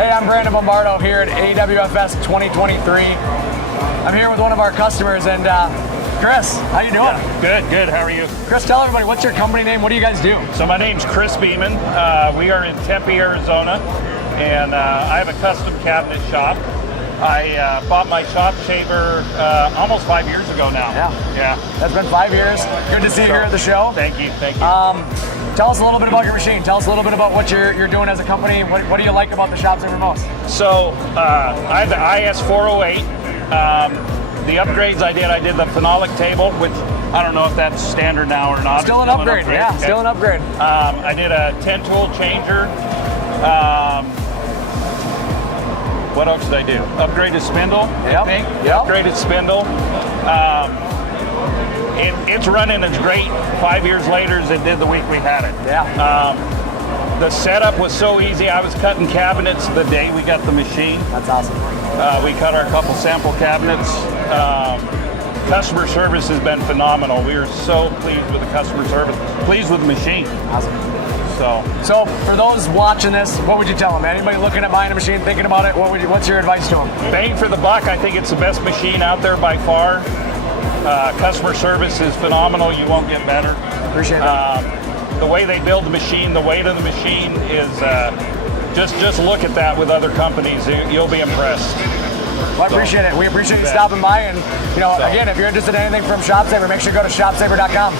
Hey, I'm Brandon Bombardo here at AWFS 2023. I'm here with one of our customers, and Kris, how you doing? Yeah, good. How are you? Kris, tell everybody, what's your company name? What do you guys do? So my name's Kris Beeman. We are in Tempe, Arizona, and I have a custom cabinet shop. I bought my ShopSabre almost 5 years ago now. Yeah. That's been 5 years. Good to see you here at the show. Thank you. Tell us a little bit about your machine. Tell us a little bit about what you're doing as a company. What do you like about the ShopSabre most? So I have the IS408. The upgrades I did the phenolic table, which I don't know if that's standard now or not. Still an upgrade, yeah, okay. Still an upgrade. I did a 10-tool changer. What else did I do? Upgraded spindle, I think. Yep. Upgraded spindle. It's running as great 5 years later as it did the week we had it. Yeah. The setup was so easy. I was cutting cabinets the day we got the machine. That's awesome. We cut our couple sample cabinets. Customer service has been phenomenal. We are so pleased with the customer service. Pleased with the machine. Awesome. So for those watching this, what would you tell them? Anybody looking at buying a machine, thinking about it, what's your advice to them? Bang for the buck. I think it's the best machine out there by far. Customer service is phenomenal. You won't get better. Appreciate that. The way they build the machine, the weight of the machine is just look at that with other companies. You'll be impressed. Well, I appreciate it. We appreciate you stopping by. And again, if you're interested in anything from ShopSabre, make sure you go to ShopSabre.com.